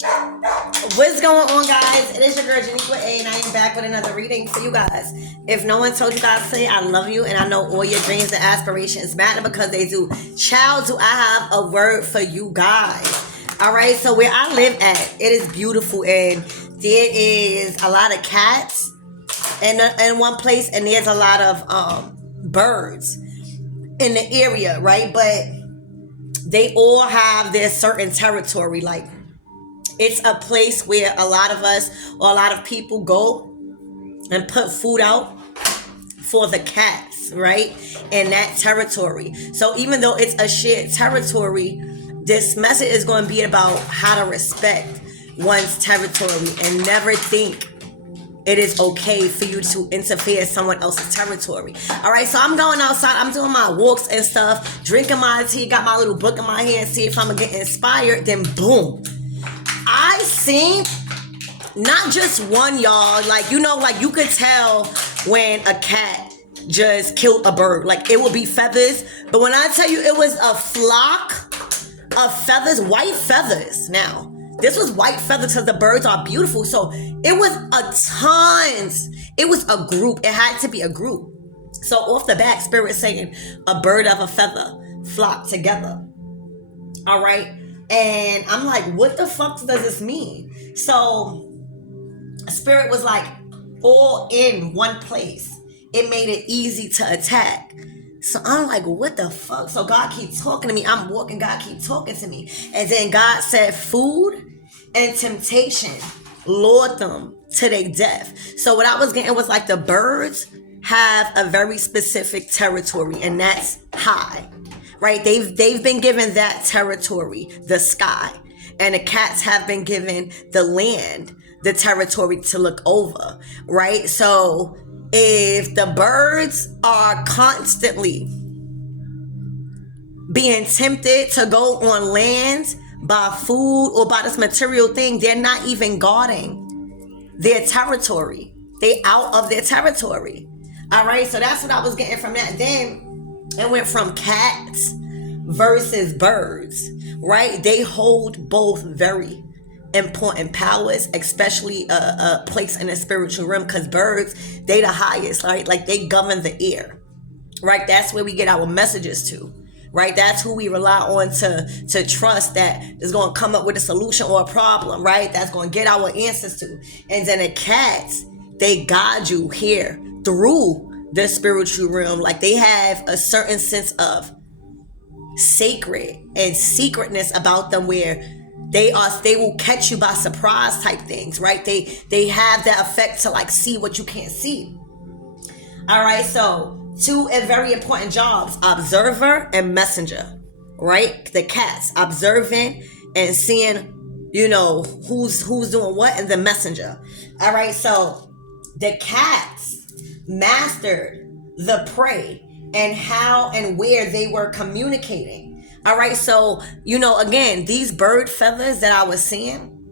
What's going on, guys? It is your girl Janiqua A, and I am back with another reading for you guys. If no one told you guys today, I love you, and I know all your dreams and aspirations matter because they do. Child, do I have a word for you guys? All right, so where I live at, it is beautiful, and there is a lot of cats in one place, and there's a lot of birds in the area, right? But they all have their certain territory. Like, it's a place where a lot of us or a lot of people go and put food out for the cats, right? In that territory. So even though it's a shared territory, this message is going to be about how to respect one's territory and never think it is okay for you to interfere in someone else's territory. All right, so I'm going outside. I'm doing my walks and stuff, drinking my tea, got my little book in my hand, see if I'm going to get inspired. Then boom, I seen not just one, y'all. Like, you know, like you could tell when a cat just killed a bird. Like, it would be feathers. But when I tell you it was a flock of feathers, white feathers. Now, this was white feathers because the birds are beautiful. So it was a tons. It was a group. It had to be a group. So off the bat, Spirit saying a bird of a feather flock together. All right. And I'm like, what the fuck does this mean? So Spirit was like, all in one place. It made it easy to attack. So I'm like, what the fuck? So God keeps talking to me. I'm walking, God keep talking to me. And then God said, food and temptation lured them to their death. So what I was getting was like the birds have a very specific territory, and that's high. Right, they've been given that territory, the sky, and the cats have been given the land, the territory to look over, right? So if the birds are constantly being tempted to go on land by food or by this material thing, they're not even guarding their territory. They out of their territory. All right, so that's what I was getting from that. Then it went from cats versus birds, right? They hold both very important powers, especially a place in the spiritual realm, because birds, they the highest, right? Like, they govern the air, right? That's where we get our messages to, right? That's who we rely on to trust that is going to come up with a solution or a problem, right? That's going to get our answers to. And then the cats, they guide you here through the spiritual realm. Like, they have a certain sense of sacred and secretness about them, where they will catch you by surprise type things, right? They have that effect to like see what you can't see. All right, so two very important jobs: observer and messenger, right? The cats observing and seeing, you know, who's doing what, and the messenger. All right, so the cats mastered the prey and how and where they were communicating. All right, so, you know, again, these bird feathers that I was seeing,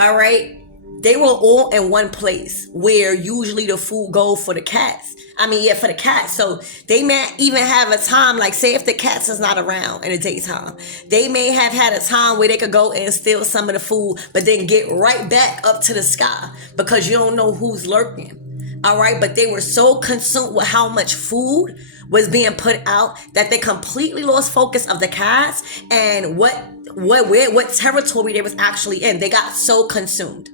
all right, they were all in one place where usually the food go for the cats. For the cats. So they may even have a time, like, say if the cats is not around in the daytime, they may have had a time where they could go and steal some of the food, but then get right back up to the sky, because you don't know who's lurking. All right, but they were so consumed with how much food was being put out that they completely lost focus of the cats and what territory they was actually in. They got so consumed.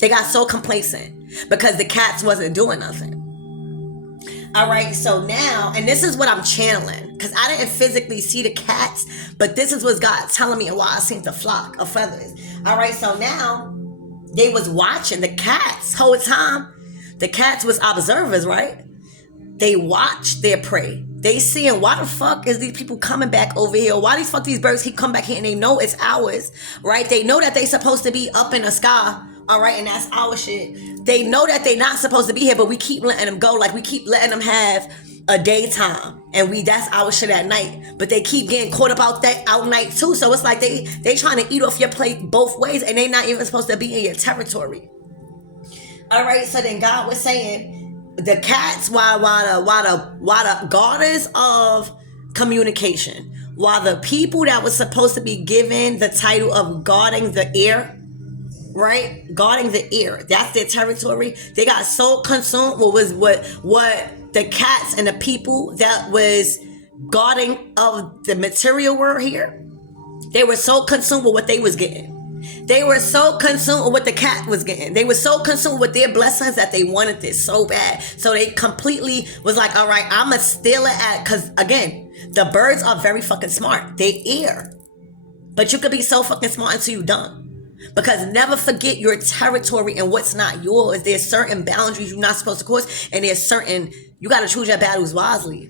They got so complacent because the cats wasn't doing nothing. All right, so now, and this is what I'm channeling, because I didn't physically see the cats, but this is what God telling me while I seen the flock of feathers. All right, so now they was watching the cats whole time. The cats was observers, right? They watched their prey. They seeing, why the fuck is these people coming back over here? Why these birds keep coming back here? And they know it's ours, right? They know that they supposed to be up in the sky, all right? And that's our shit. They know that they not supposed to be here, but we keep letting them go. Like, we keep letting them have a daytime, and that's our shit at night. But they keep getting caught up out night too. So it's like they trying to eat off your plate both ways, and they not even supposed to be in your territory. All right, so then God was saying the cats, while the guarders of communication, while the people that was supposed to be given the title of guarding the air, right? Guarding the air, that's their territory. They got so consumed with what the cats and the people that was guarding of the material world here. They were so consumed with what they was getting. They were so consumed with what the cat was getting. They were so consumed with their blessings that they wanted this so bad. So they completely was like, all right, I'm going to steal it because again, the birds are very fucking smart. They air. But you could be so fucking smart until you don't. Because never forget your territory and what's not yours. There's certain boundaries you're not supposed to cross. And there's certain, you got to choose your battles wisely.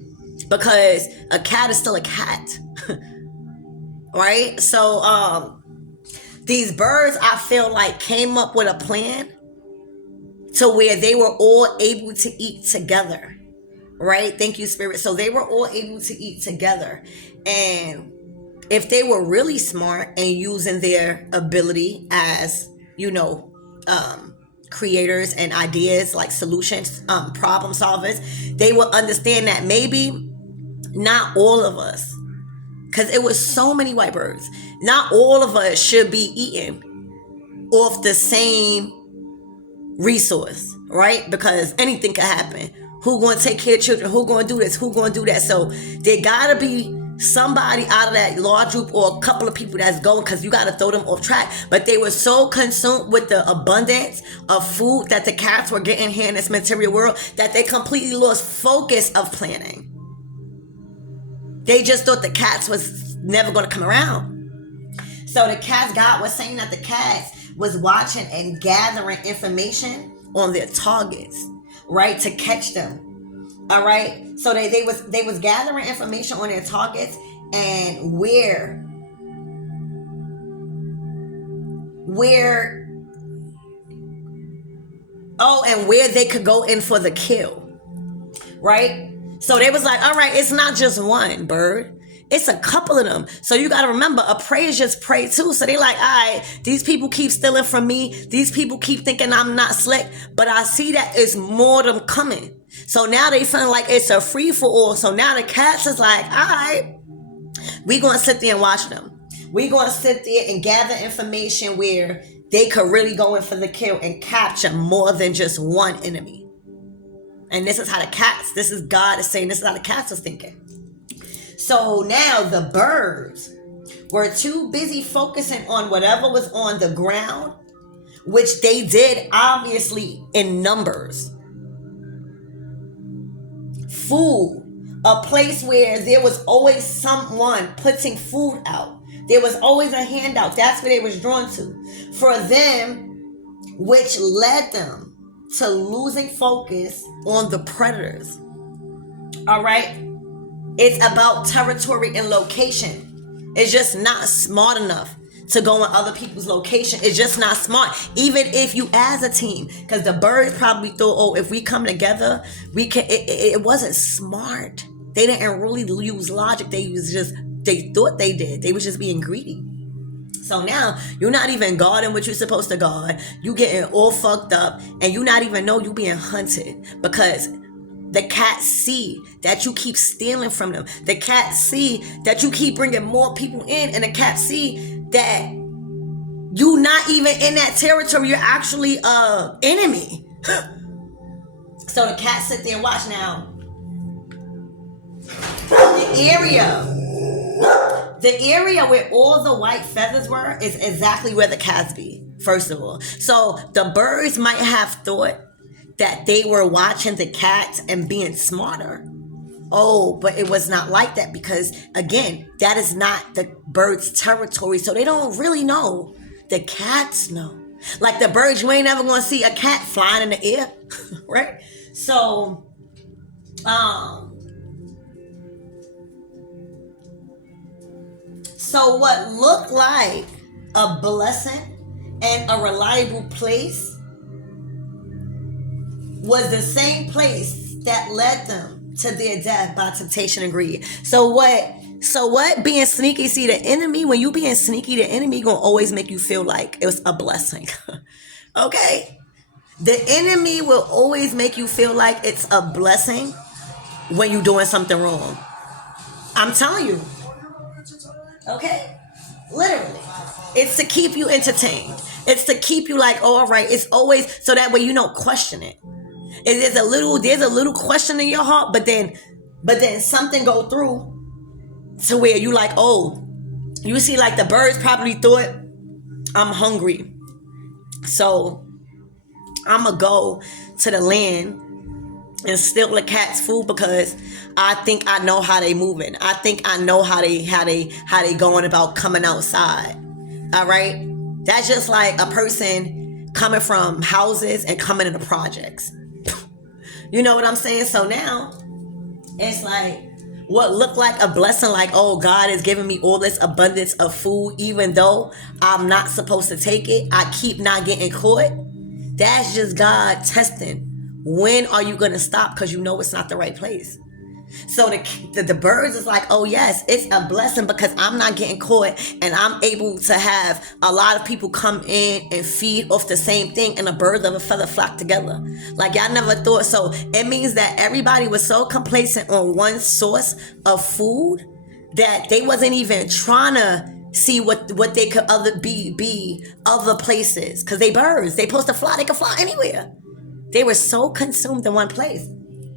Because a cat is still a cat. Right? So, these birds, I feel like, came up with a plan to where they were all able to eat together. Right? Thank you, Spirit. So they were all able to eat together. And if they were really smart and using their ability as, creators and ideas like solutions, problem solvers, they will understand that maybe not all of us, because it was so many white birds, not all of us should be eating off the same resource, right? Because anything could happen. Who going to take care of children? Who going to do this? Who going to do that? So there got to be somebody out of that large group or a couple of people that's going, because you got to throw them off track. But they were so consumed with the abundance of food that the cats were getting here in this material world that they completely lost focus of planning. They just thought the cats was never going to come around. So the cats, God was saying that the cats was watching and gathering information on their targets, right, to catch them. All right. So they was gathering information on their targets and where they could go in for the kill. Right? So they was like, all right, it's not just one bird. It's a couple of them. So you got to remember, a prey is just prey too. So they like, all right, these people keep stealing from me. These people keep thinking I'm not slick. But I see that it's more of them coming. So now they feeling like it's a free for all. So now the cats is like, all right, we going to sit there and watch them. We going to sit there and gather information where they could really go in for the kill and capture more than just one enemy. And this is how this is God is saying, this is how the cats was thinking. So now the birds were too busy focusing on whatever was on the ground, which they did obviously in numbers. Food, a place where there was always someone putting food out. There was always a handout. That's where they was drawn to. For them, which led them to losing focus on the predators. All right? It's about territory and location. It's just not smart enough to go on other people's location. It's just not smart. Even if you as a team, because the birds probably thought, oh, if we come together, we can. It wasn't smart. They didn't really use logic. They thought they did. They was just being greedy. So now you're not even guarding what you're supposed to guard. You getting all fucked up and you not even know you being hunted because the cats see that you keep stealing from them. The cats see that you keep bringing more people in, and the cats see that you not even in that territory. You're actually a enemy. So the cats sit there and watch now. The area where all the white feathers were is exactly where the cats be, first of all. So the birds might have thought that they were watching the cats and being smarter. Oh, but it was not like that because, again, that is not the bird's territory. So they don't really know. The cats know. Like the birds, you ain't never going to see a cat flying in the air, right? So, So what looked like a blessing and a reliable place was the same place that led them to their death by temptation and greed. So what being sneaky, see the enemy, when you being sneaky, the enemy gonna always make you feel like it was a blessing. Okay? The enemy will always make you feel like it's a blessing when you're doing something wrong. I'm telling you. Okay? Literally. It's to keep you entertained. It's to keep you like, oh, all right. It's always so that way you don't question it. There's a little question in your heart, but then something go through to where you like, oh, you see, like the birds probably thought, I'm hungry, so I'm gonna go to the land and steal the cat's food because I think I know how they moving. I think I know how they going about coming outside. All right, that's just like a person coming from houses and coming into projects. You know what I'm saying? So now it's like what looked like a blessing, like, oh, God is giving me all this abundance of food, even though I'm not supposed to take it. I keep not getting caught. That's just God testing. When are you going to stop? Because you know it's not the right place. So the birds is like, oh yes, it's a blessing because I'm not getting caught and I'm able to have a lot of people come in and feed off the same thing, and the birds of a feather flock together. Like y'all never thought. So it means that everybody was so complacent on one source of food that they wasn't even trying to see what they could be other places, because they birds, they supposed to fly, they can fly anywhere. They were so consumed in one place.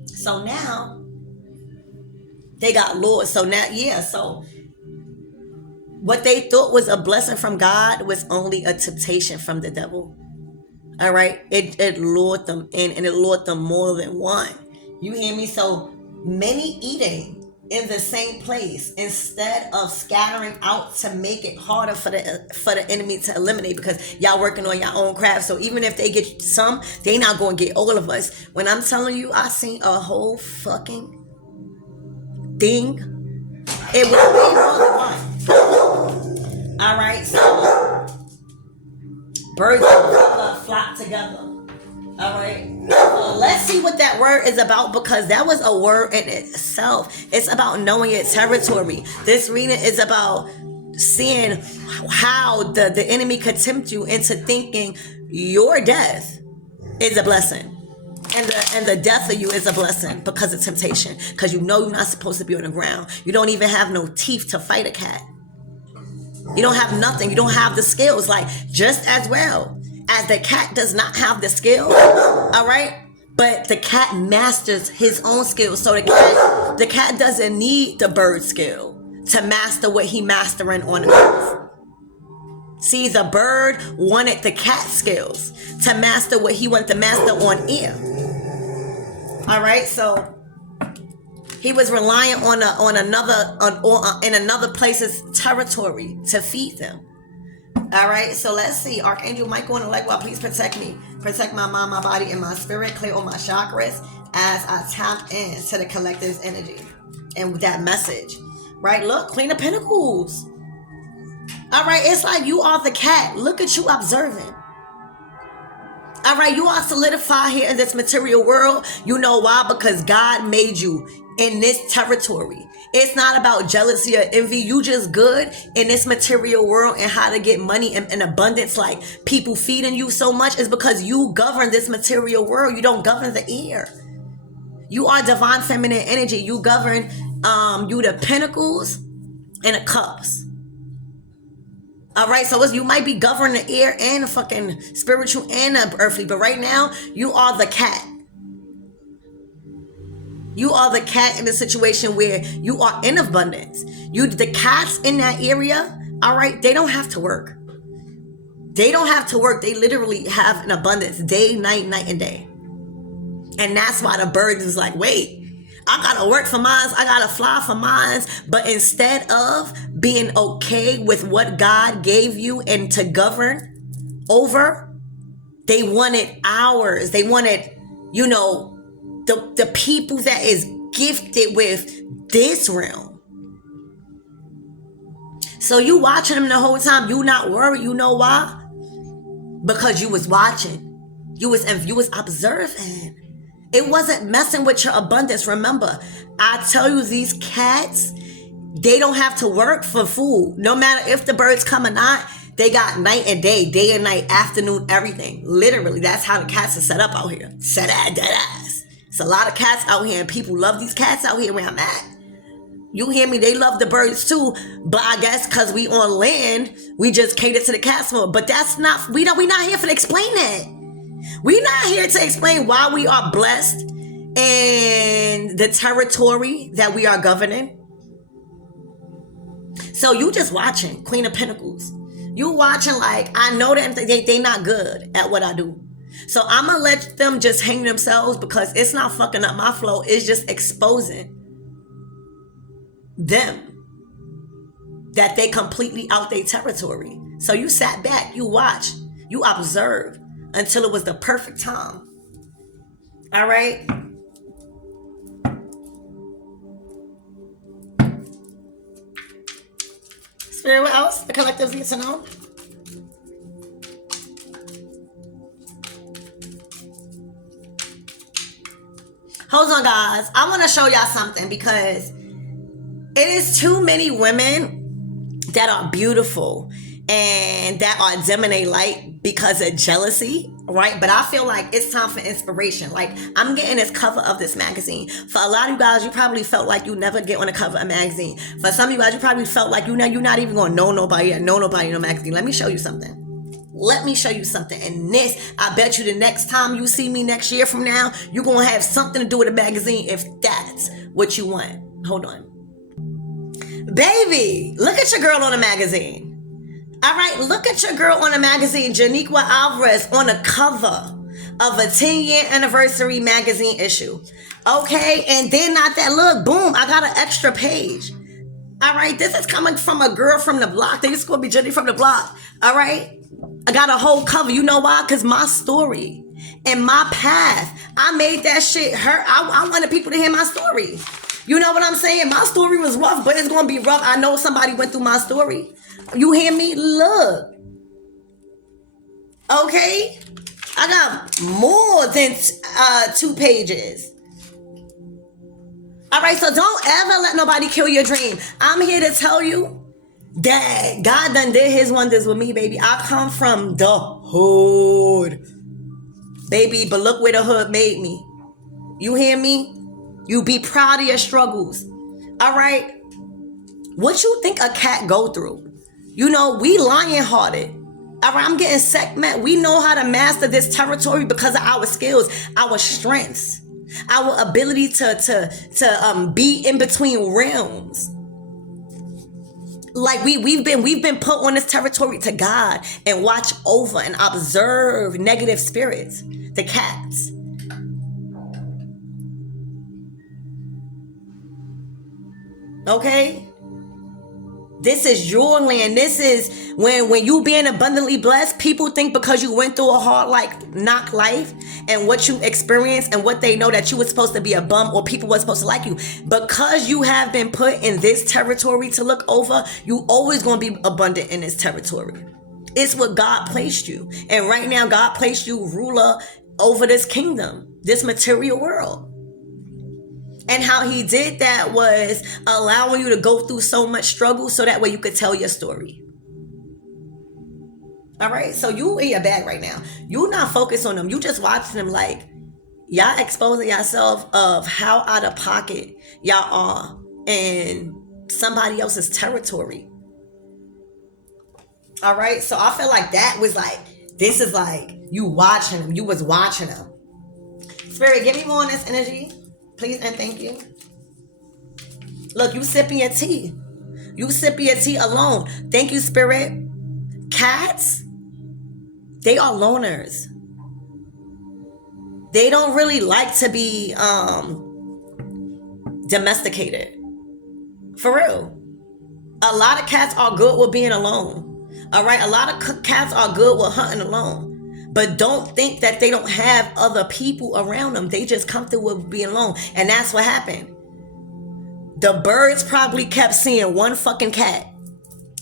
So now they got lured. So now, yeah, so what they thought was a blessing from God was only a temptation from the devil. All right? It lured them in, and it lured them more than one. You hear me? So many eating in the same place instead of scattering out to make it harder for the enemy to eliminate, because y'all working on your own craft. So even if they get some, they not going to get all of us. When I'm telling you, I seen a whole fucking thing. It was way more than one. All right, so birds flock together. All right, so let's see what that word is about, because that was a word in itself. It's about knowing your territory. This reading is about seeing how the enemy could tempt you into thinking your death is a blessing. And the death of you is a blessing because of temptation. Because you know you're not supposed to be on the ground. You don't even have no teeth to fight a cat. You don't have nothing. You don't have the skills. Like, just as well as the cat does not have the skill, all right? But the cat masters his own skills. So the cat doesn't need the bird skill to master what he mastering on earth. See, the bird wanted the cat skills to master what he wanted to master on air. All right, so he was relying on another place's territory to feed them. All right, so let's see. Archangel Michael and Legwa, please protect me. Protect my mind, my body, and my spirit. Clear all my chakras as I tap into the collective's energy and with that message. Right, look, Queen of Pentacles. All right, it's like you are the cat. Look at you observing. All right, you are solidified here in this material world. You know why? Because God made you in this territory. It's not about jealousy or envy. You just good in this material world and how to get money in abundance. Like people feeding you so much is because you govern this material world. You don't govern the air. You are divine feminine energy. You govern you the pentacles and the cups. All right, so you might be governing the air and the fucking spiritual and the earthly, but right now you are the cat. You are the cat in a situation where you are in abundance. The cats in that area, all right, they don't have to work. They don't have to work. They literally have an abundance day, night and day. And that's why the bird is like, wait, I gotta work for mines. I gotta fly for mines. But instead of being okay with what God gave you and to govern over, they wanted ours. They wanted, the people that is gifted with this realm. So you watching them the whole time. You not worried. You know why? Because you was watching. You was observing. It wasn't messing with your abundance. Remember, I tell you, these cats, they don't have to work for food. No matter if the birds come or not, they got night and day and night, afternoon, everything. Literally, that's how the cats are set up out here. Set at dead ass. It's a lot of cats out here, and people love these cats out here where I'm at. You hear me? They love the birds too, but I guess because we on land, we just cater to the cats more. But that's not, we not here for to explain that. We're not here to explain why we are blessed in the territory that we are governing. So you just watching, Queen of Pentacles. You watching like, I know that they not good at what I do. So I'm going to let them just hang themselves because it's not fucking up my flow. It's just exposing them that they completely out their territory. So you sat back, you watched, you observed until it was the perfect time. All right? Spirit, what else the collectives need to know? Hold on, guys. I want to show y'all something because it is too many women that are beautiful and that are dimming light because of jealousy, right? But I feel like it's time for inspiration. Like, I'm getting this cover of this magazine. For a lot of you guys, you probably felt like you never get on a cover of a magazine. For some of you guys, you probably felt like you're not even going to know nobody in a magazine. Let me show you something. Let me show you something. And this, I bet you the next time you see me next year from now, you're going to have something to do with a magazine if that's what you want. Hold on. Baby, look at your girl on a magazine. All right, look at your girl on a magazine, Janiqua Alvarez, on the cover of a 10-year anniversary magazine issue. Okay, and then not that, look, boom, I got an extra page. All right, this is coming from a girl from the block. They used to call me Jenny from the block. All right, I got a whole cover. You know why? Because my story and my path, I made that shit hurt. I wanted people to hear my story. You know what I'm saying? My story was rough, but it's going to be rough. I know somebody went through my story. You hear me? Look. Okay? I got more than 2 pages. All right, so don't ever let nobody kill your dream. I'm here to tell you that God done did his wonders with me, baby. I come from the hood, baby, but look where the hood made me. You hear me? You be proud of your struggles. All right? What you think a cat go through? You know, we lion-hearted. All right, I'm getting segment. We know how to master this territory because of our skills, our strengths, our ability to be in between realms. Like we've been put on this territory to guide and watch over and observe negative spirits, the cats. Okay? This is your land. This is when you being abundantly blessed, people think because you went through a hard knock life and what you experienced and what they know that you were supposed to be a bum or people were supposed to like you. Because you have been put in this territory to look over, you always going to be abundant in this territory. It's what God placed you. And right now, God placed you ruler over this kingdom, this material world. And how he did that was allowing you to go through so much struggle so that way you could tell your story. All right? So you in your bag right now. You not focused on them. You just watching them like, y'all exposing yourself of how out of pocket y'all are in somebody else's territory. All right? So I feel like that was like, this is like you watching them. You was watching them. Spirit, give me more on this energy. Please and thank you. Look, you sipping your tea. You sipping your tea alone. Thank you, Spirit. Cats, they are loners. They don't really like to be domesticated. For real. A lot of cats are good with being alone. All right? A lot of cats are good with hunting alone. But don't think that they don't have other people around them. They just comfortable with being alone. And that's what happened. The birds probably kept seeing one fucking cat.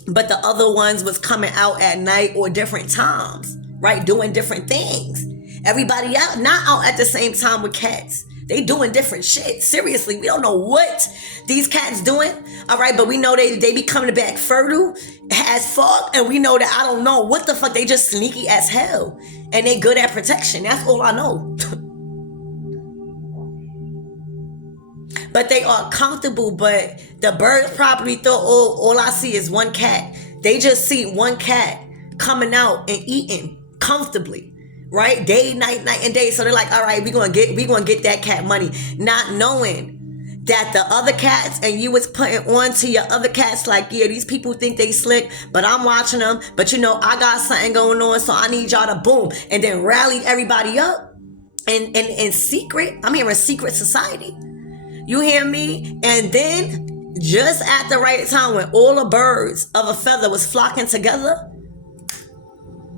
But the other ones was coming out at night or different times. Right? Doing different things. Everybody out, not out at the same time with cats. They doing different shit. Seriously, we don't know what these cats doing. All right, but we know they be coming back fertile as fuck. And we know that I don't know what the fuck. They just sneaky as hell. And they good at protection. That's all I know. But they are comfortable, but the birds probably thought, oh, all I see is one cat. They just see one cat coming out and eating comfortably, right? Day, night, night and day. So they're like, all right, we're gonna get that cat money. Not knowing that the other cats and you was putting on to your other cats like, yeah, these people think they slick, but I'm watching them. But you know, I got something going on, so I need y'all to boom. And then rally everybody up in secret. I'm hearing secret society. You hear me? And then just at the right time when all the birds of a feather was flocking together,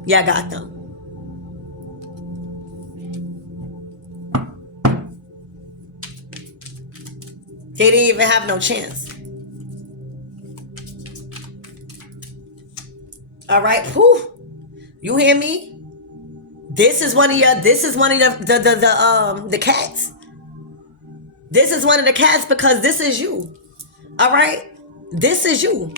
y'all got them. They didn't even have no chance. All right, whew. You hear me? This is one of the cats. This is one of the cats because this is you. All right? This is you.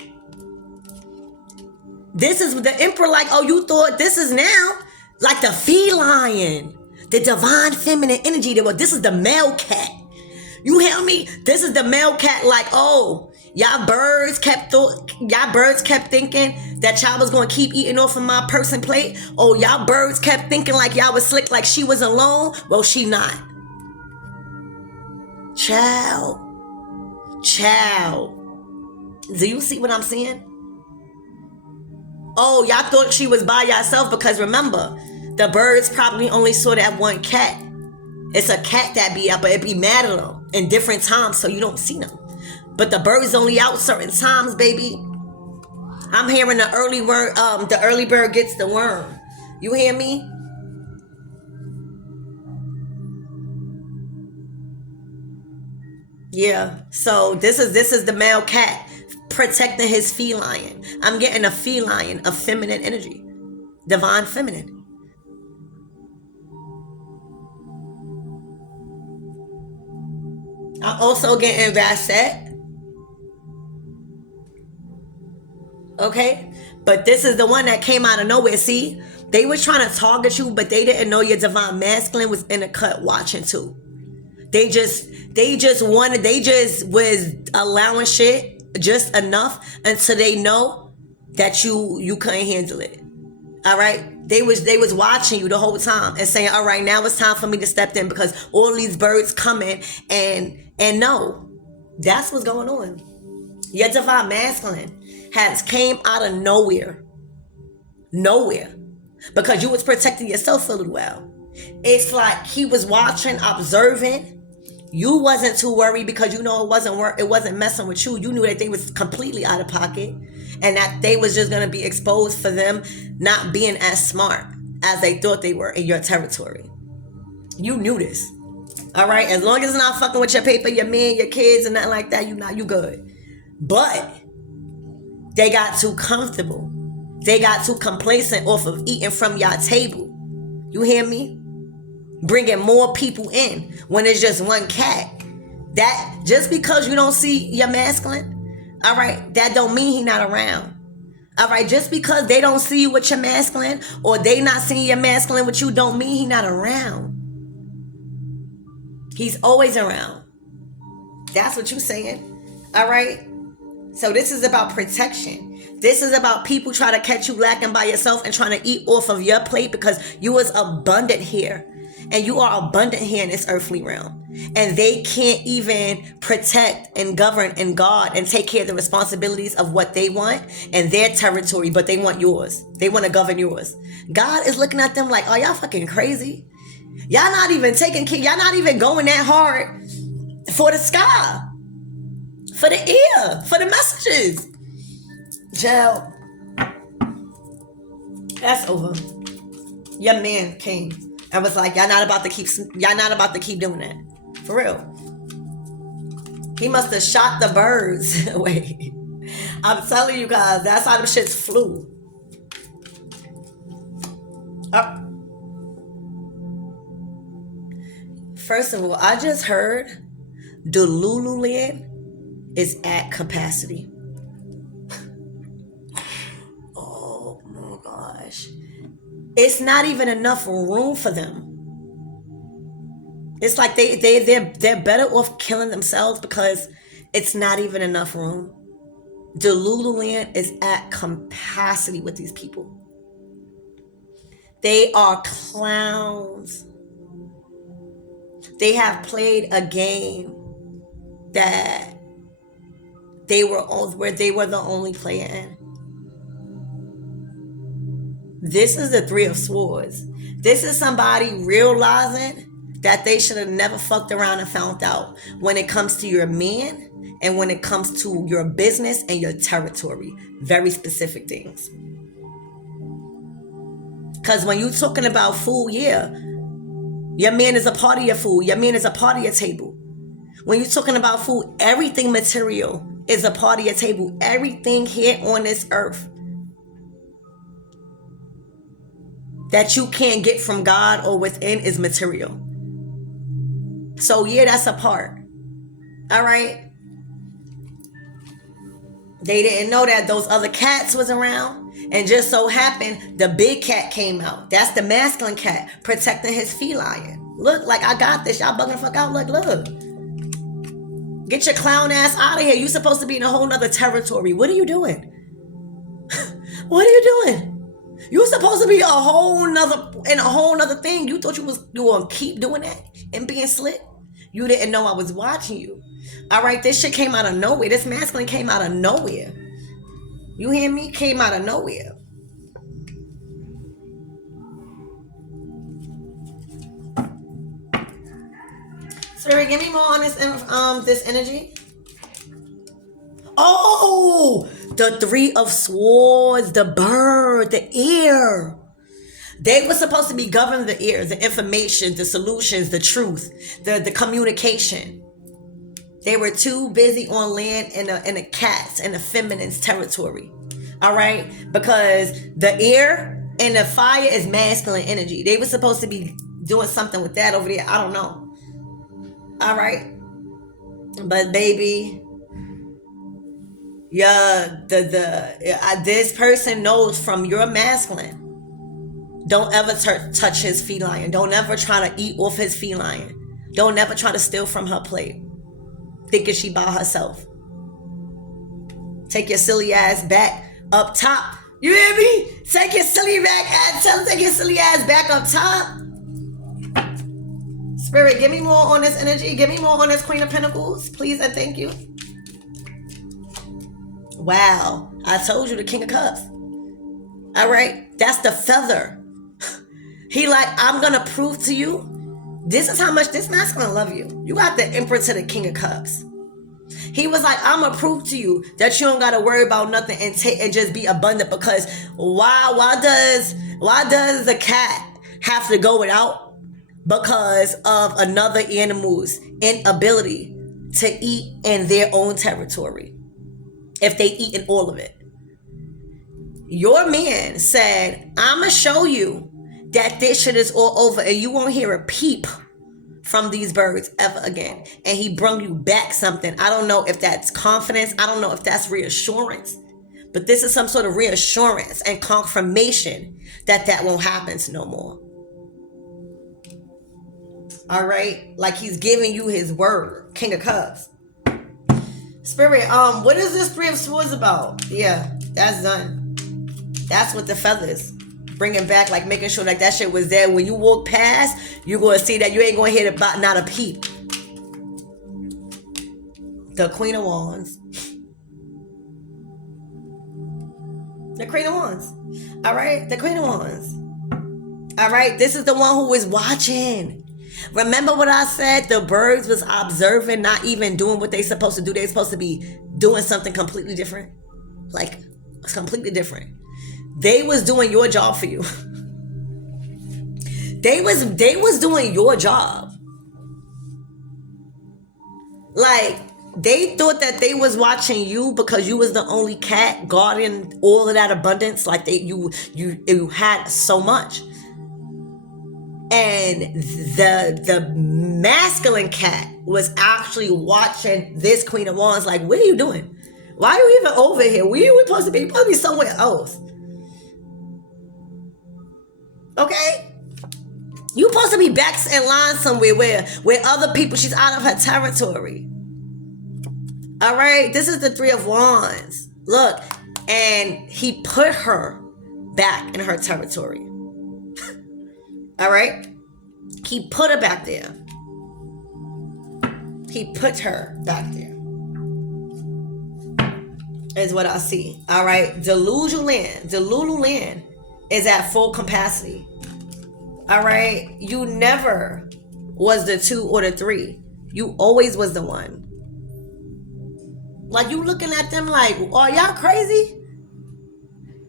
This is the emperor, like, oh, you thought this is now like the feline, the divine feminine energy. This is the male cat. You hear me? This is the male cat, like, oh, y'all birds kept thinking that y'all was gonna keep eating off of my person plate. Oh, y'all birds kept thinking like y'all was slick, like she was alone. Well, she not. Child. Do you see what I'm saying? Oh, y'all thought she was by yourself because remember, the birds probably only saw that one cat. It's a cat that be out, but it be mad at them in different times, so you don't see them. But the birds only out certain times, baby. I'm hearing the early bird gets the worm. You hear me? Yeah. So this is the male cat protecting his feline. I'm getting a feline of feminine energy, divine feminine. I'm also getting Vasset. Okay? But this is the one that came out of nowhere. See? They were trying to target you, but they didn't know your divine masculine was in the cut watching too. They just was allowing shit just enough until they know that you couldn't handle it. All right? They was watching you the whole time and saying, all right, now it's time for me to step in because all these birds coming and no, that's what's going on. Your divine masculine has came out of nowhere, because you was protecting yourself a little while. It's like he was watching, observing. You wasn't too worried because you know it wasn't messing with you. You knew that they was completely out of pocket and that they was just gonna be exposed for them not being as smart as they thought they were in your territory. You knew this. All right, as long as it's not fucking with your paper, your man, your kids, and nothing like that, you good. But they got too comfortable. They got too complacent off of eating from your table. You hear me? Bringing more people in when it's just one cat. That just because you don't see your masculine, all right, that don't mean he not around. All right, just because they don't see you with your masculine or they not seeing your masculine with you don't mean he not around. He's always around. That's what you saying. All right. So this is about protection. This is about people trying to catch you lacking by yourself and trying to eat off of your plate because you was abundant here. And you are abundant here in this earthly realm. And they can't even protect and govern and guard and take care of the responsibilities of what they want and their territory, but they want yours. They want to govern yours. God is looking at them like, oh, y'all fucking crazy. Y'all not even taking care. Y'all not even going that hard for the sky, for the ear, for the messages. Jill, that's over. Your man came and was like, y'all not about to keep doing that. For real. He must have shot the birds away. I'm telling you guys, that's how them shits flew. First of all, I just heard DELULU land is at capacity. Oh my gosh. It's not even enough room for them. It's like they're better off killing themselves because it's not even enough room. DELULU land is at capacity with these people. They are clowns. They have played a game that where they were the only player in. This is the Three of Swords. This is somebody realizing that they should have never fucked around and found out when it comes to your man and when it comes to your business and your territory. Very specific things. Because when you're talking about food, yeah, your man is a part of your food. Your man is a part of your table. When you're talking about food, everything material is a part of your table. Everything here on this earth that you can't get from God or within is material. So yeah, that's a part. All right. They didn't know that those other cats was around. And just so happened, the big cat came out. That's the masculine cat protecting his feline. Look, like I got this. Y'all bugging the fuck out. Look. Get your clown ass out of here. You supposed to be in a whole nother territory. What are you doing? What are you doing? You supposed to be in a whole nother thing. You thought you gonna keep doing that and being slick? You didn't know I was watching you. All right, this shit came out of nowhere. This masculine came out of nowhere. You hear me? Came out of nowhere. Spirit, give me more on this energy. Oh, the Three of Swords, the bird, the ear. They were supposed to be governing the ear, the information, the solutions, the truth, the communication. They were too busy on land in the cats and the feminine's territory. All right? Because the air and the fire is masculine energy. They were supposed to be doing something with that over there. I don't know. All right? But baby, yeah, this person knows from your masculine. Don't ever touch his feline. Don't ever try to eat off his feline. Don't ever try to steal from her plate. Thinking she by herself. Take your silly ass back up top. You hear me? Take your silly ass back up top. Spirit, give me more on this energy. Give me more on this Queen of Pentacles, please and thank you. Wow, I told you the King of Cups. All right, that's the feather. He like, I'm gonna prove to you. This is how much this man's gonna love you. You got the Emperor to the King of Cups. He was like, I'm gonna prove to you that you don't gotta worry about nothing and just be abundant. Because why does the cat have to go without? Because of another animal's inability to eat in their own territory. If they eat in all of it. Your man said, I'm gonna show you that this shit is all over and you won't hear a peep from these birds ever again. And he brung you back something. I don't know if that's confidence. I don't know if that's reassurance. But this is some sort of reassurance and confirmation that won't happen no more. All right? Like he's giving you his word. King of Cups. Spirit, what is this Three of Swords about? Yeah, that's done. That's what the feathers. Bringing back, like making sure like that shit was there. When you walk past, you're going to see that you ain't going to hear about not a peep. The Queen of Wands. The Queen of Wands. All right? The Queen of Wands. All right? This is the one who is watching. Remember what I said? The birds was observing, not even doing what they supposed to do. They supposed to be doing something completely different. Like, it's completely different. They was doing your job for you. They was doing your job. Like, they thought that they was watching you because you was the only cat guarding all of that abundance. Like you had so much. And the masculine cat was actually watching this Queen of Wands like, what are you doing? Why are you even over here? Where you supposed to be? You're supposed to be somewhere else. Okay? You supposed to be back in line somewhere where other people, she's out of her territory. All right, this is the Three of Wands. Look, and he put her back in her territory. All right, he put her back there. He put her back there. Is what I see. All right, DELULU land is at full capacity. All right, you never was the 2 or the 3. You always was the 1. Like, you looking at them like, oh, y'all crazy?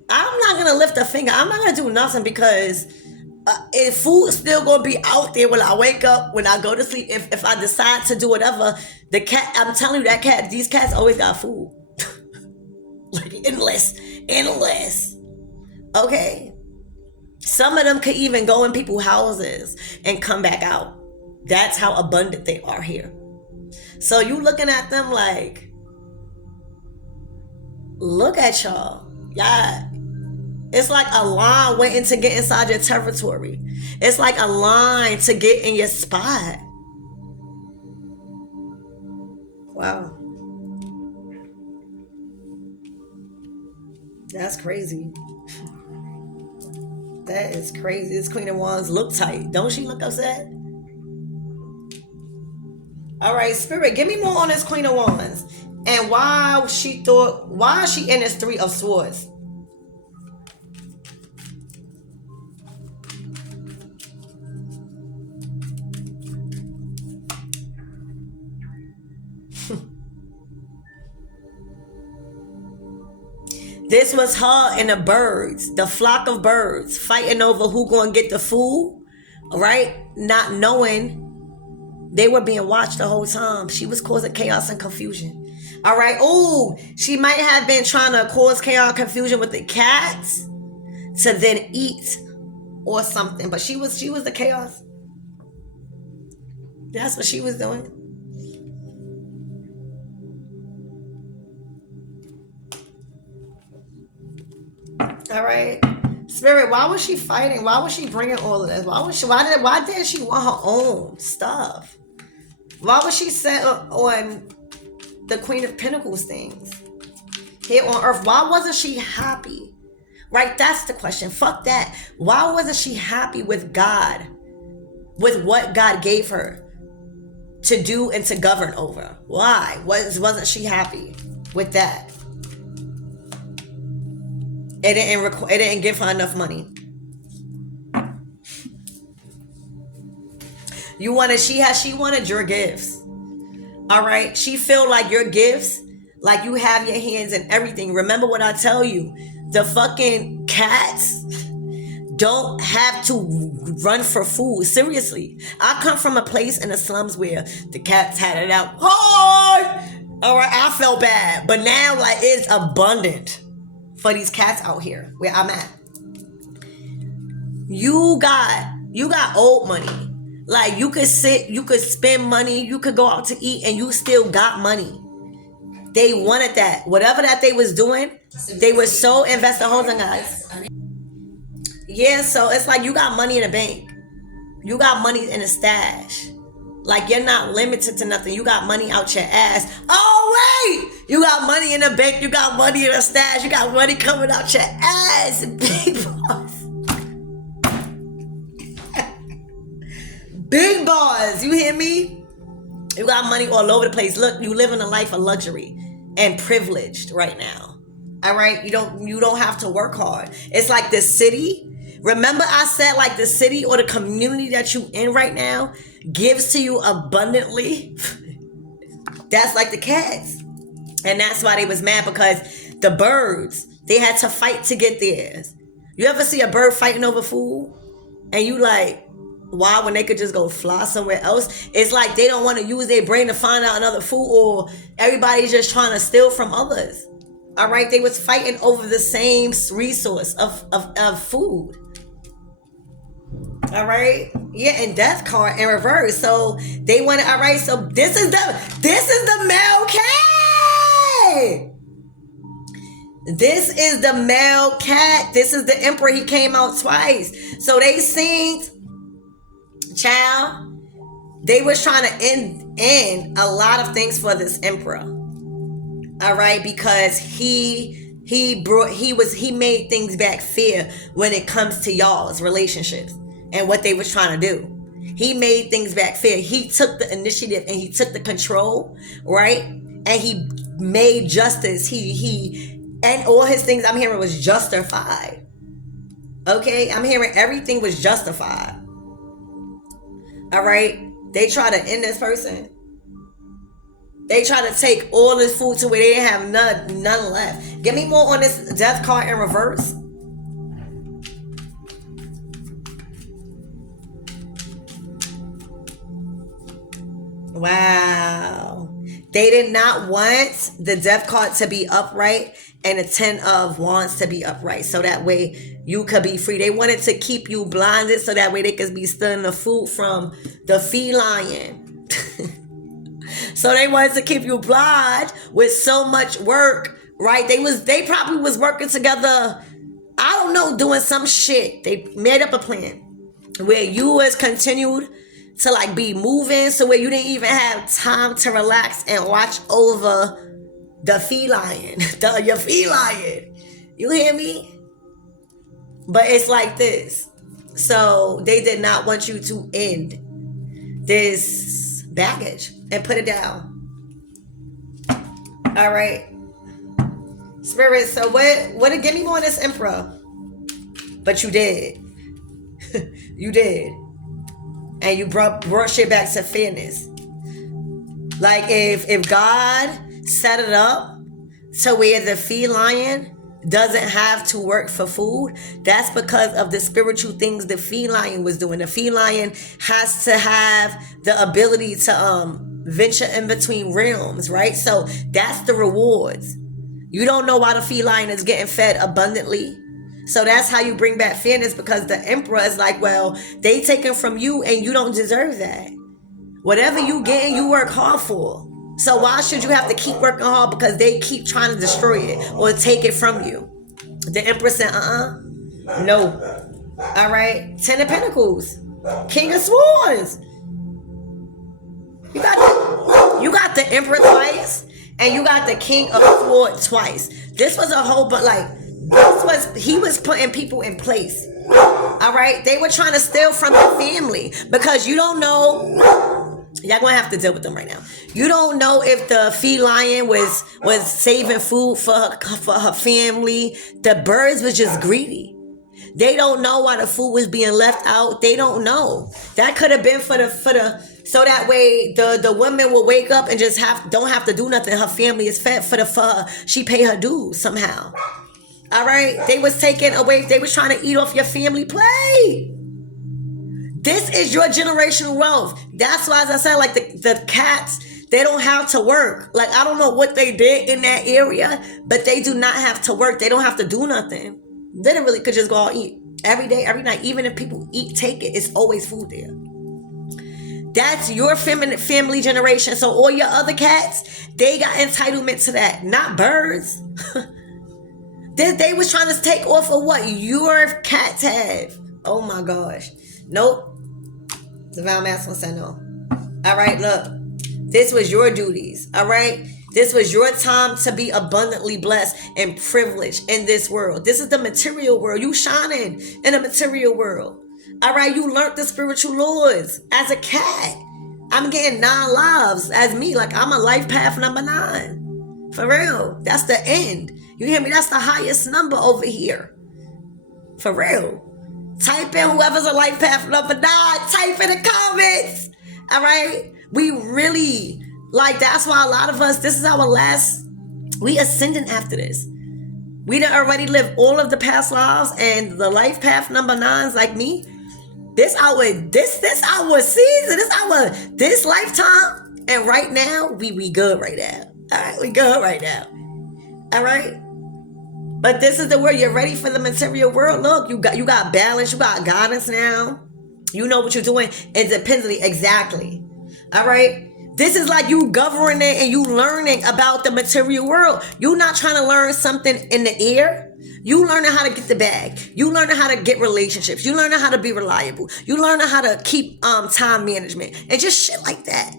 I'm not gonna lift a finger. I'm not gonna do nothing, because if food's still gonna be out there when I wake up, when I go to sleep, if I decide to do whatever, the cat, I'm telling you, these cats always got food. Like, endless. Okay. Some of them could even go in people's houses and come back out. That's how abundant they are here. So you looking at them like, look at y'all. Yeah. It's like a line waiting to get inside your territory. It's like a line to get in your spot. Wow. That's crazy. That is crazy. This Queen of Wands look tight. Don't she look upset? All right, Spirit, give me more on this Queen of Wands. And why is she in this 3 of Swords? This was her and the birds, the flock of birds, fighting over who gonna get the food, right? Not knowing they were being watched the whole time. She was causing chaos and confusion. All right. Oh, she might have been trying to cause chaos and confusion with the cats to then eat or something. But she was the chaos. That's what she was doing. All right, Spirit, why was she fighting? Why was she bringing all of this? Why didn't she want her own stuff? Why was she set on the Queen of Pentacles things here on earth? Why wasn't she happy? Right, that's the question. Fuck that. Why wasn't she happy with God, with what God gave her to do and to govern over? Why wasn't she happy with that? It didn't give her enough money. She wanted your gifts. All right. She feel like your gifts, like you have your hands in everything. Remember what I tell you, the fucking cats don't have to run for food. Seriously. I come from a place in the slums where the cats had it out hard. All right. I felt bad, but now like it's abundant for these cats out here where I'm at. You got old money. Like you could spend money, you could go out to eat and you still got money. They wanted that. Whatever that they was doing, they were so invested. Hold on, guys. Yeah, so it's like you got money in the bank. You got money in a stash. Like you're not limited to nothing. You got money out your ass. Oh wait! You got money in the bank. You got money in a stash. You got money coming out your ass. Big boss. Big boss. You hear me? You got money all over the place. Look, you living a life of luxury and privileged right now. All right? You don't have to work hard. It's like the city. Remember I said like the city or the community that you in right now gives to you abundantly. That's like the cats. And that's why they was mad, because the birds, they had to fight to get theirs. You ever see a bird fighting over food? And you like, why when they could just go fly somewhere else? It's like they don't want to use their brain to find out another food, or everybody's just trying to steal from others. All right, they was fighting over the same resource of food. All right, yeah, and death card in reverse. So they want to. All right, so this is the male cat. This is the male cat. This is the emperor. He came out twice. So they seen Child, they was trying to end a lot of things for this emperor. All right, because he made things back fair when it comes to y'all's relationships and what they was trying to do. He made things back fair. He took the initiative and he took the control, right? And he made justice. He and all his things I'm hearing was justified. Okay, I'm hearing everything was justified. All right, they try to end this person. They try to take all this food to where they didn't have none left. Give me more on this death card in reverse. Wow. They did not want the death card to be upright and the 10 of wands to be upright. So that way you could be free. They wanted to keep you blinded so that way they could be stealing the food from the feline. So they wanted to keep you blind with so much work, right? They probably was working together, I don't know, doing some shit. They made up a plan where you was continued to like be moving, so where you didn't even have time to relax and watch over the feline, your feline. You hear me? But it's like this. So they did not want you to end this baggage and put it down. All right, Spirit. So what? Give me more on this emperor. But you did. You did. And you brought shit back to fairness. Like if God set it up to where the feline doesn't have to work for food, that's because of the spiritual things the feline was doing. The feline has to have the ability to venture in between realms, right? So that's the rewards. You don't know why the feline is getting fed abundantly. So that's how you bring back fairness, because the emperor is like, well, they taken from you and you don't deserve that. Whatever you get, you work hard for. So why should you have to keep working hard because they keep trying to destroy it or take it from you? The emperor said, no. All right. 10 of Pentacles. King of Swords. You got the emperor twice and you got the King of Swords twice. This was a whole, but like, he was putting people in place. All right, they were trying to steal from the family because you don't know. Y'all gonna have to deal with them right now. You don't know if the feline was saving food for her family. The birds was just greedy. They don't know why the food was being left out. They don't know. That could have been for the so that way the woman will wake up and just don't have to do nothing. Her family is fed for her. She pay her dues somehow. All right, they was taking away. They was trying to eat off your family plate. This is your generational wealth. That's why, as I said, like the cats, they don't have to work. Like, I don't know what they did in that area, but they do not have to work. They don't have to do nothing. They literally could just go out and eat every day, every night. Even if people take it, it's always food there. That's your family generation. So all your other cats, they got entitlement to that, not birds. They was trying to take off of what your cats have. Oh my gosh. Nope. Divine Masculine said no. All right, look. This was your duties. All right. This was your time to be abundantly blessed and privileged in this world. This is the material world. You shining in the material world. All right. You learned the spiritual laws as a cat. I'm getting 9 lives as me. Like, I'm a life path number 9. For real. That's the end. You hear me? That's the highest number over here. For real. Type in whoever's a life path number 9. Type in the comments. All right? We really, like, that's why a lot of us, this is our last, we ascending after this. We done already lived all of the past lives, and the life path number 9s like me, this our season, this lifetime, and right now, we good right now. All right? We good right now. All right? But this is the word. You're ready for the material world. Look, you got balance. You got guidance now. You know what you're doing independently. Exactly. All right. This is like you governing and you learning about the material world. You're not trying to learn something in the air. You learning how to get the bag. You learning how to get relationships. You learning how to be reliable. You learning how to keep time management and just shit like that.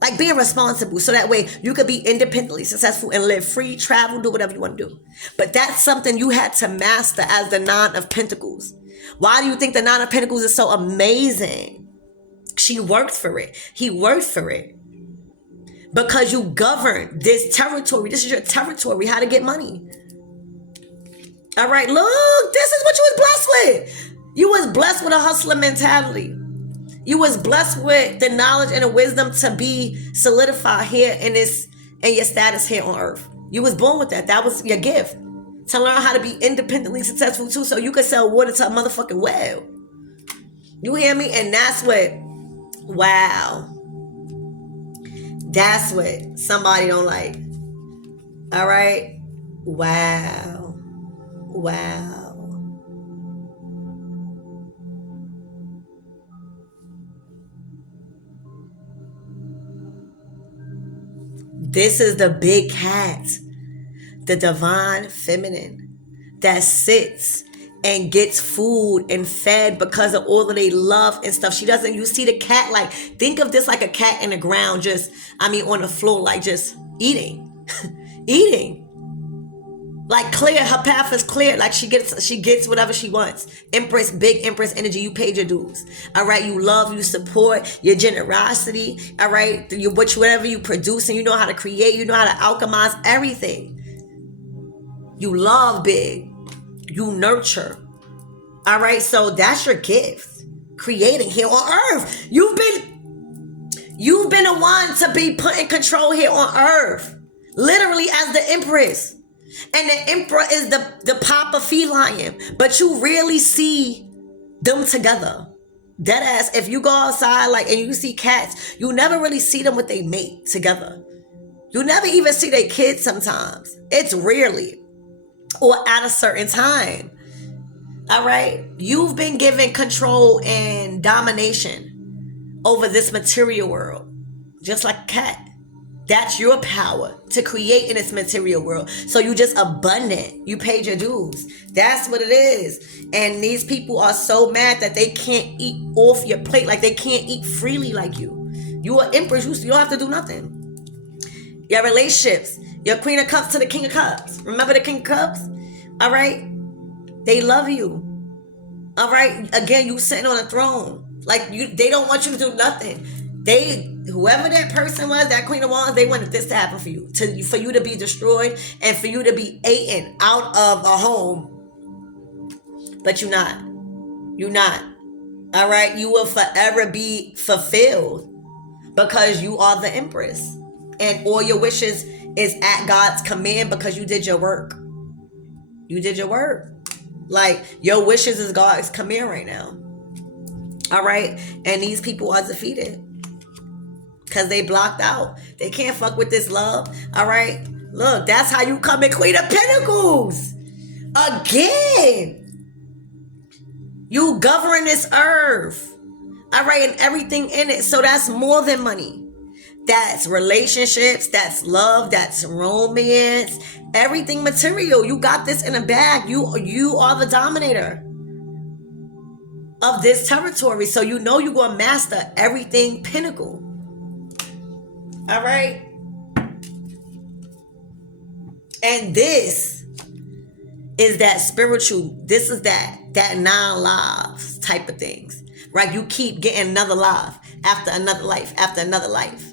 Like being responsible so that way you could be independently successful and live free, travel, do whatever you want to do. But that's something you had to master as the Nine of Pentacles. Why do you think the Nine of Pentacles is so amazing? She worked for it. He worked for it. Because you govern this territory. This is your territory, how to get money. All right, look, this is what you was blessed with. You was blessed with a hustler mentality. You was blessed with the knowledge and the wisdom to be solidified here in your status here on earth. You was born with that. That was your gift. To learn how to be independently successful too, so you could sell water to a motherfucking well. You hear me? And that's what, wow. That's what somebody don't like. All right? Wow. Wow. This is the big cat, the divine feminine that sits and gets food and fed because of all of they love and stuff. She doesn't, you see the cat, like, think of this like a cat in the ground, just, on the floor, like just eating, eating. Like clear, her path is clear. Like she gets whatever she wants. Empress, big Empress energy. You paid your dues. All right. You love, you support, your generosity. All right. Whatever you produce, and you know how to create. You know how to alchemize everything. You love big. You nurture. All right. So that's your gift. Creating here on Earth. You've been the one to be put in control here on Earth. Literally as the Empress. And the emperor is the papa feline, but you really see them together. Deadass, if you go outside and you see cats, you never really see them with their mate together. You never even see their kids sometimes. It's rarely or at a certain time. All right? You've been given control and domination over this material world, just like a cat. That's your power to create in this material world. So you just abundant. You paid your dues. That's what it is. And these people are so mad that they can't eat off your plate. Like they can't eat freely like you. You are Empress. You don't have to do nothing. Your relationships. Your Queen of Cups to the King of Cups. Remember the King of Cups? All right? They love you. All right? Again, you sitting on a throne. They don't want you to do nothing. Whoever that person was, that Queen of Wands, they wanted this to happen for you. For you to be destroyed and for you to be eaten out of a home. But you're not. You're not. All right? You will forever be fulfilled because you are the Empress. And all your wishes is at God's command because you did your work. You did your work. Your wishes is God's command right now. All right? And these people are defeated. Because they blocked out. They can't fuck with this love. All right? Look, that's how you come in Queen of Pentacles. Again. You govern this earth. All right? And everything in it. So that's more than money. That's relationships. That's love. That's romance. Everything material. You got this in a bag. You are the dominator of this territory. So you know you're going to master everything pinnacle. All right. And this is that spiritual, this is that non-lives type of things. Right? You keep getting another life after another life after another life.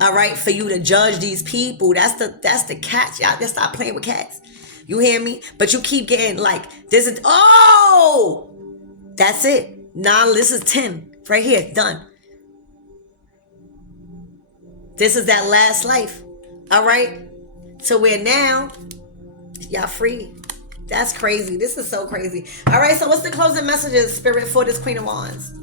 All right? For you to judge these people, that's the cats. Y'all just stop playing with cats. You hear me? But you keep getting this is, that's it. Now this is 10 right here. Done. This is that last life. All right? So where now, y'all free. That's crazy. This is so crazy. All right, so what's the closing messages, Spirit, for this Queen of Wands?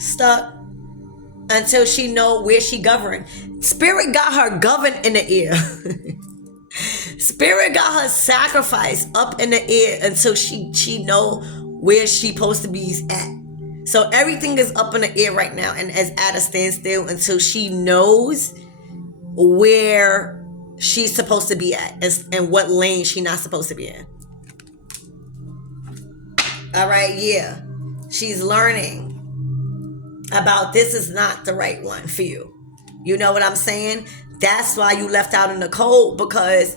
Stuck until she know where she governed. Spirit got her governed in the ear. Spirit got her sacrifice up in the air until she know where she supposed to be at. So everything is up in the air right now and is at a standstill until she knows where she's supposed to be at and what lane she's not supposed to be in. All right, yeah. She's learning about this is not the right one for you. You know what I'm saying? That's why you left out in the cold, because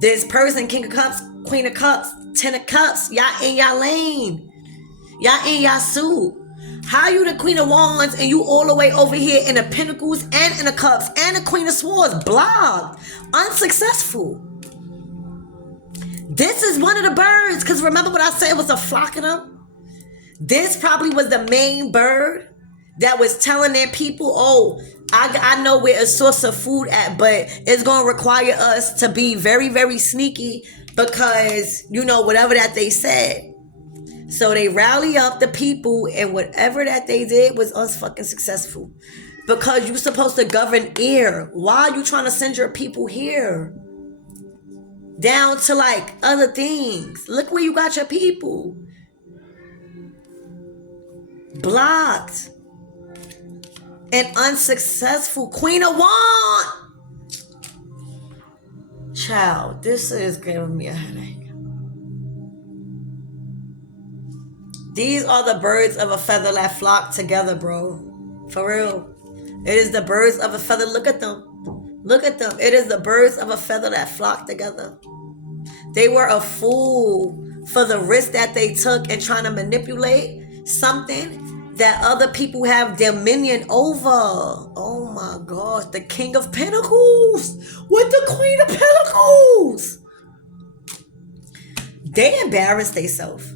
this person, King of Cups, Queen of Cups, Ten of Cups, y'all in y'all lane. Y'all in y'all suit. How you the Queen of Wands and you all the way over here in the Pentacles and in the Cups and the Queen of Swords? Blocked. Unsuccessful. This is one of the birds, because remember what I said, it was a flock of them? This probably was the main bird that was telling their people, oh, I know where a source of food at, but it's going to require us to be very, very sneaky because, you know, whatever that they said. So they rally up the people, and whatever that they did was unfucking successful. Because you're supposed to govern here. Why are you trying to send your people here? Down to like other things. Look where you got your people. Blocked. And unsuccessful. Queen of Wands. Child, this is giving me a headache. These are the birds of a feather that flock together, bro. For real. It is the birds of a feather. Look at them. Look at them. It is the birds of a feather that flock together. They were a fool for the risk that they took in trying to manipulate something that other people have dominion over. Oh my gosh. The King of Pentacles with the Queen of Pentacles. They embarrassed themselves.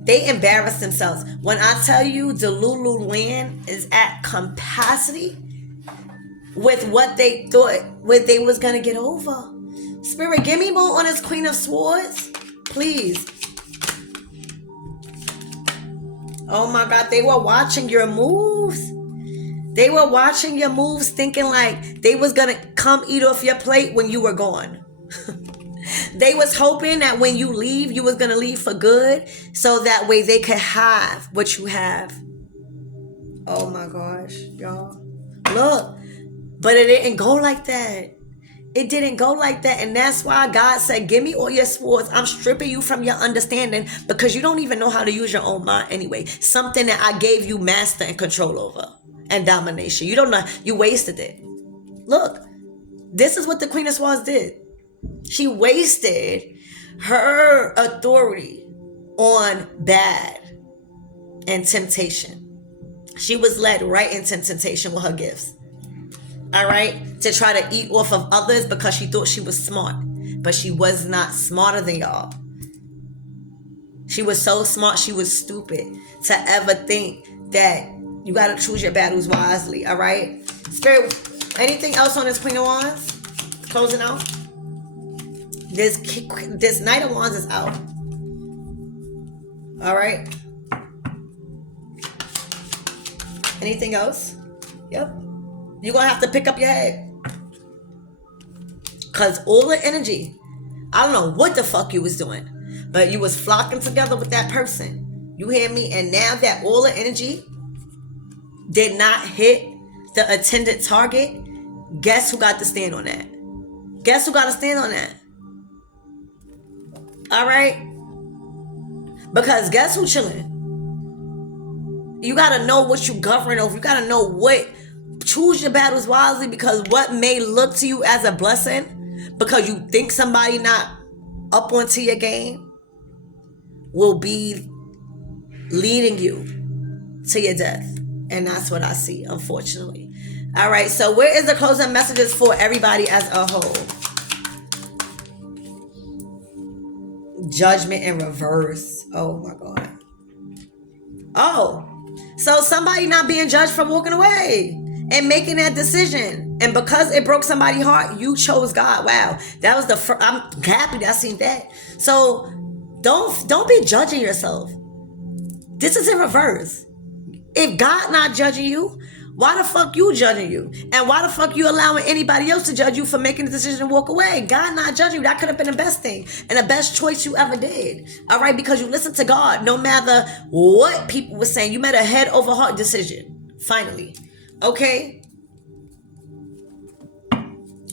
They embarrassed themselves. When I tell you DELULU land is at capacity with what they thought what they was going to get over. Spirit, give me more on this Queen of Swords. Please. Oh my God. They were watching your moves. They were watching your moves thinking like they was going to come eat off your plate when you were gone. They was hoping that when you leave, you was going to leave for good. So that way they could have what you have. Oh my gosh, y'all. Look. But it didn't go like that. It didn't go like that. And that's why God said, give me all your swords. I'm stripping you from your understanding because you don't even know how to use your own mind anyway. Something that I gave you master and control over and domination. You don't know. You wasted it. Look, this is what the Queen of Swords did. She wasted her authority on bad and temptation. She was led right into temptation with her gifts. All right? To try to eat off of others because she thought she was smart. But she was not smarter than y'all. She was so smart, she was stupid to ever think that you got to choose your battles wisely. All right? Spirit, anything else on this Queen of Wands? Closing out. This Knight of Wands is out. All right. Anything else? Yep. You're going to have to pick up your head. Because all the energy, I don't know what the fuck you was doing, but you was flocking together with that person. You hear me? And now that all the energy did not hit the intended target, guess who got to stand on that? Guess who got to stand on that? All right? Because guess who chilling? You got to know what you govern over. You got to know what. Choose your battles wisely, because what may look to you as a blessing because you think somebody not up onto your game will be leading you to your death. And that's what I see, unfortunately. All right, so where is the closing messages for everybody as a whole? Judgment in reverse. Oh my God. Oh, so somebody not being judged for walking away and making that decision. And because it broke somebody's heart, you chose God. Wow. That was the first. I'm happy that I seen that. So don't be judging yourself. This is in reverse. If God not judging you, Why the fuck you judging you? And why the fuck you allowing anybody else to judge you for making the decision to walk away? God not judging you. That could have been the best thing and the best choice you ever did. All right, because you listened to God no matter what people were saying. You made a head over heart decision. Finally. Okay?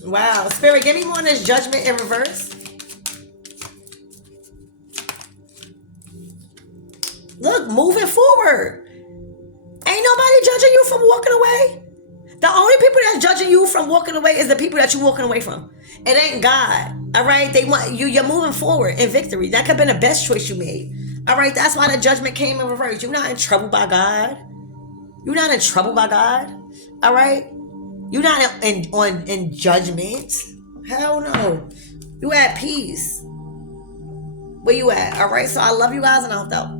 Wow. Spirit, give me more on this judgment in reverse. Look, moving forward. Ain't nobody judging you from walking away. The only people that's judging you from walking away is the people that you're walking away from. It ain't God. All right? They want you. You're moving forward in victory. That could have been the best choice you made. All right? That's why the judgment came in reverse. You're not in trouble by God. You're not in trouble by God. All right? You're not in judgment. Hell no. You at peace. Where you at? All right? So I love you guys and I hope that